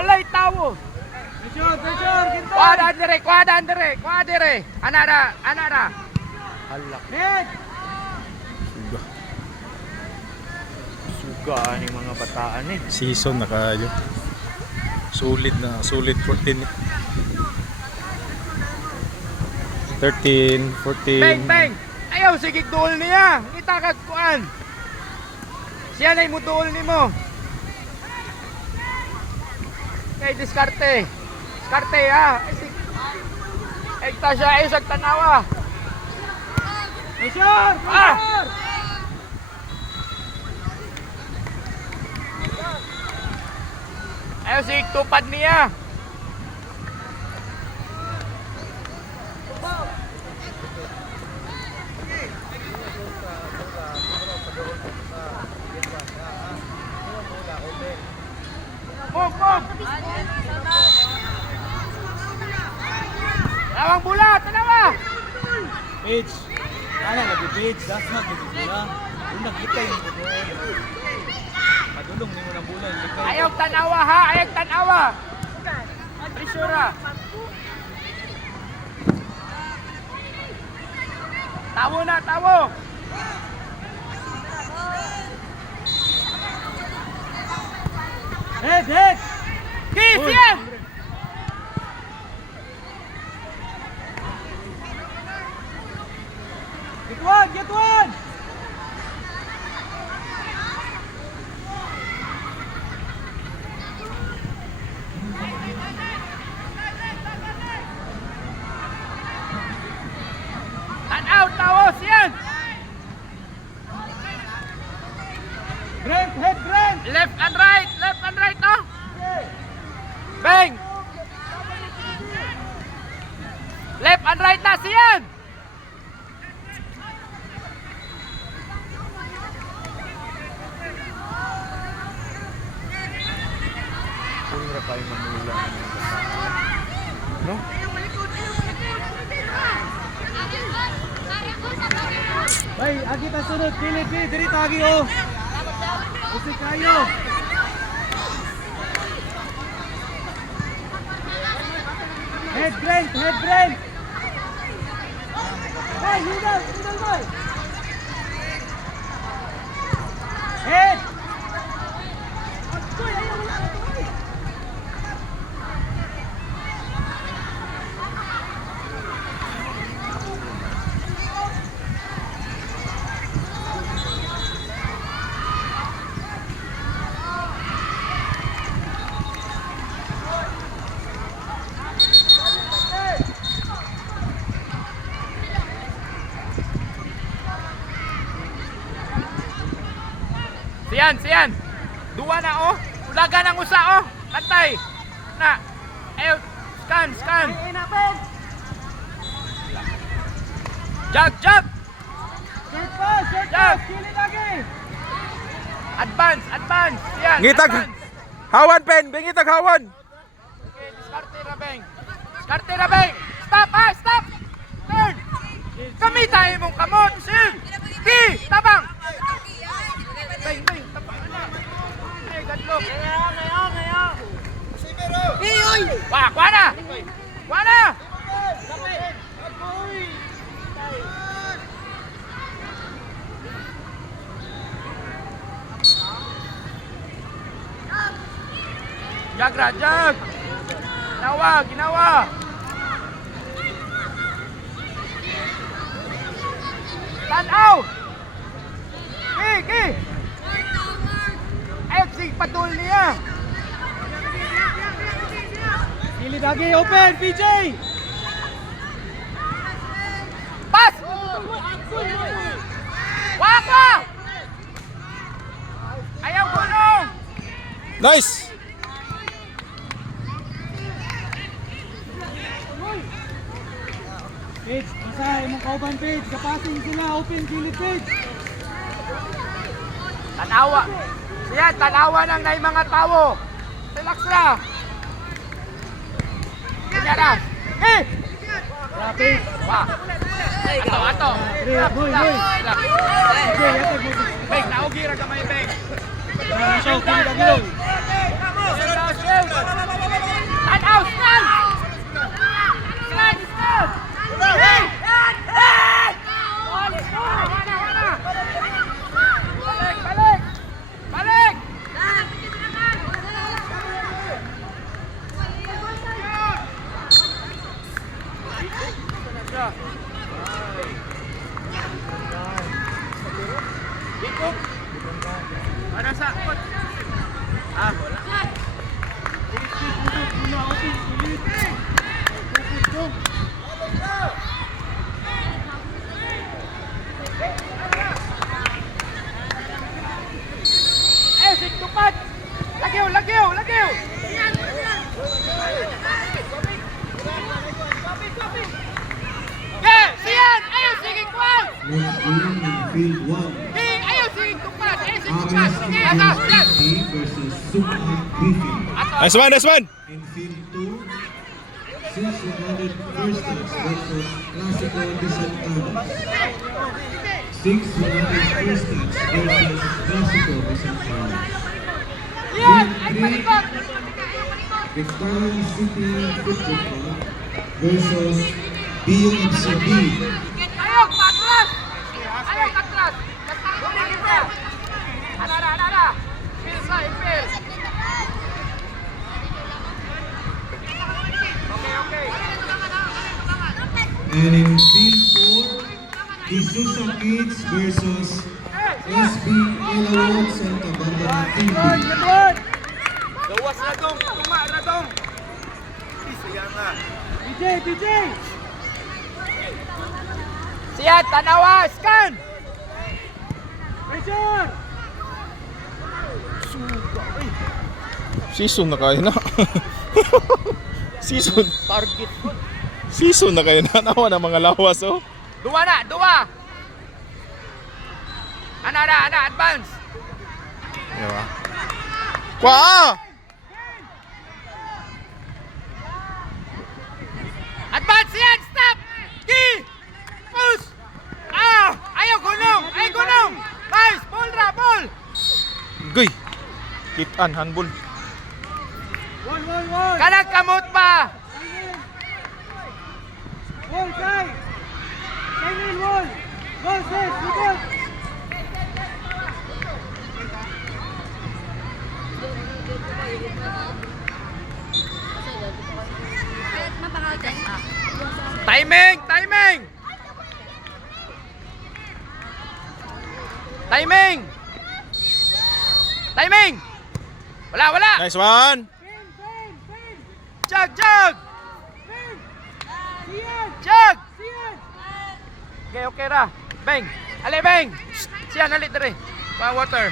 Walay tawo. Pressure, ginto. Kuha dire. Anara. Halak. Net. Suga ni mga bataan eh. Season na kayo. Sulit 14. 13, 14. Bang. Ayaw sige duol niya. Kita kag kuan. Siya na mo duol nimo. Kay diskarte ha. Ekta siya ay sa tanawa. Pressure. Ayaw sige tupad niya. Move. Tawang bola, tanawa. Page. Ana lagi page, das na lagi bola. Unang kita yung bola. Padulong ni mo ng bola, likay. Ayaw tanawa. Prisura. Tawo. Head. Kiss yan. Get one. Tawos yan. Grant. Left and right, no? Bang. Left and right na siyan. Pura kayo manula. No? Bay, agi ta sunod, pilit, diri agi oh. Usik kayo. Head Grant. Hey, middle boy. Head. Siyan. Dua na oh. Ulagan ang usa oh. Kantay. Na. Ayaw. Scan. Jog. Short pass. Kili lagi. Advance. Siyan. Ngitag hawan pen, bingitag hawan. Okay, diskarte na bang. Stop. Turn. Kami tayo mong kamot. Sing. Ki. Tabang. Bang. Tabang na. Ay, gadlok. Kaya. Oy. Kuha na. Jag. Ginawa. Tanaw. Ki. Ayaw si patul niya. Kili lagi open, PJ. Pas. Wapa. Ayaw gulong. Nice. Page, isa imong kauban Page, kapasing sila, open kilid Page. Tanawa. Siya, tanawa ng na mga tao. Relax na. Kanya na. Rapid. Wah. Ato. Boy. Okay, yatag mo. Beng, naugira ka may beng. Show, kilid agilong. Shoot. Ano sa coach? Ah, wala. Eh, si Tupat! Lagyaw, lagyaw, lagyaw! Yeah, siyan! Ayaw, sige, kwan! Next game in field 1. Hey, ayaw, sige, Tupat! Ayaw, sige, Tupat! Ames Sige, asa, siyan! University versus Suma Griffin. Nice one, nice one. In field 2, 600 First Stars versus Classico Visantanos. 600 First Stars versus Classico Visantanos. Siyan! Field Ay, 3, palikot! Victorian City Football Club versus BUFCB. Ayaw, patras! Ayaw, patras! Bumili ka! Ana! Impil sa, impil! Okay. And in field 4, Isusa Kids versus SB Elawod Santa Barbara TV. Gawas na dong! Tuma na dong! Isaya nga! DJ! Siya, tanawa! Scan! Pressure! Season na kayo na. Season. Target ko! Season na kayo na. Nawa na mga lawas oh. Dua! Ana, advance! Diba? Kwa! Advance yan! Stop! Key! Push! Ah! Ayaw gunong! Nice! Ball! Goy! Hit-an, handball. Kanang kamot pa! Timing! Wala! Nice one. Jug! Okay ra. Bang! Ali, bang! Siya, nalit dere. Kuha water.